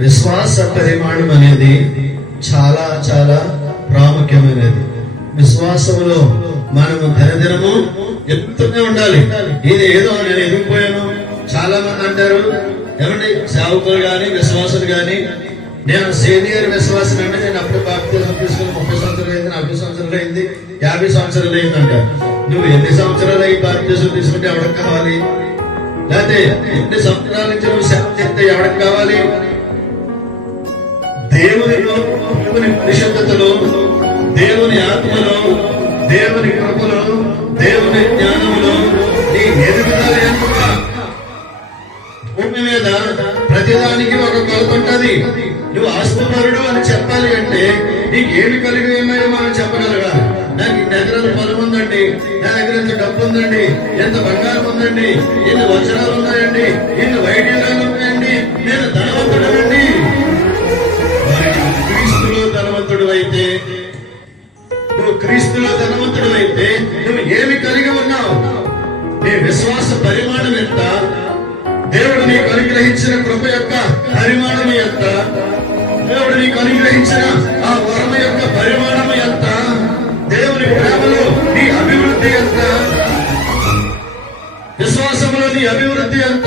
విశ్వాస పరిమాణం అనేది చాలా చాలా ప్రాముఖ్యమైనది. విశ్వాసంలో మనము దినదినము ఎత్తునే ఉండాలి. ఇది ఏదో నేను ఎదిగిపోయాను. చాలా మంది అంటారు ఏమండి సేవకులు గాని విశ్వాసులు గాని నేను సీనియర్ విశ్వాసం అంటే నేను అప్పుడు బాప్తిజం తీసుకుని ముప్పై సంవత్సరాలు అయింది నలభై సంవత్సరాలు అయింది యాభై సంవత్సరాలు అయింది అంట నువ్వు ఎన్ని సంవత్సరాలు అయ్యి బాప్తిజం తీసుకుంటే ఎవరికి కావాలి? లేకపోతే ఎన్ని సంవత్సరాల నుంచి నువ్వు సేవ చేస్తే ఎవరికి కావాలి? దేవునిలో దేవుని పరిశుద్ధతలో దేవుని ఆత్మలో దేవుని కృపలో దేవుని జ్ఞానంలో నీ ఎదుగుదల భూమి మీద ప్రతిదానికి ఒక కొలత ఉంటది. నువ్వు ఆస్తుపరుడు అని చెప్పాలి అంటే నీకు ఏమి కలిగి ఉన్నాయో మనం చెప్పగలగా నాకు ఇన్ని ఎకరాల పొలం ఉందండి నా దగ్గర ఎంత డబ్బు ఉందండి ఎంత బంగారం ఉందండి ఎన్ని వచనాలు ఉన్నాయండి ఎన్ని వైద్యాలు ఉన్నాయండి నేను ధనవంతుడనండి. క్రీస్తులో ధనవంతుడు అయితే నువ్వు ఏమి కలిగి ఉన్నావు? నీ విశ్వాస పరిమాణం ఎంత? దేవుడు నీకు అనుగ్రహించిన కృప యొక్క పరిమాణం ఎంత? దేవుడు నీకు అనుగ్రహించిన ఆ వరం యొక్క పరిమాణం ఎంత? దేవుని ప్రేమలో నీ అభివృద్ధి ఎంత? విశ్వాసంలో నీ అభివృద్ధి ఎంత?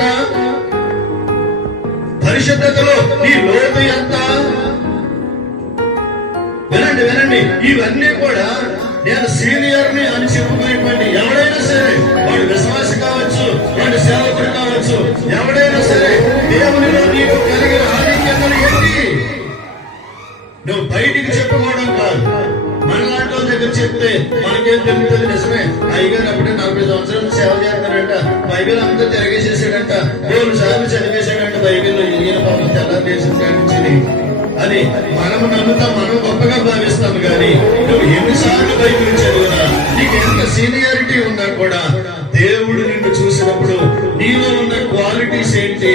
పరిశుద్ధతలో నీ ఇవన్నీ కూడా నేను సీనియర్ని అని చెప్పుకునేటువంటి ఎవడైనా సరే వాడు విశ్వాస కావచ్చు వాడు సేవకుడు కావచ్చు ఎవడైనా సరే దేవునిలో నీకు కలిగిన ఆధిక్యతలు ఏంటి నువ్వు బయటికి చెప్పుకోవడం కాదు. మనలాంటి వాళ్ళ దగ్గర చెప్తే మనకేం తెలుగుతుంది నిజమే? అయ్యగారు అప్పుడే నలభై సంవత్సరాలు సేవ చేస్తారంట. బైబిల్ అంతా తిరగేసేసాడంట. ఏడు సార్లు చదివేశాడంట బైబిల్ ఈయన పాపం తెల్లారు దేశం కానించింది అని మనము నమ్ముతాం మనం గొప్పగా భావిస్తాం కానీ నువ్వు ఎన్నిసార్లు బైబిల్ చదివినా నీకు ఎంత సీనియారిటీ ఉన్నా కూడా దేవుడు నిన్ను చూసినప్పుడు నీలో ఉన్న క్వాలిటీస్ ఏంటి?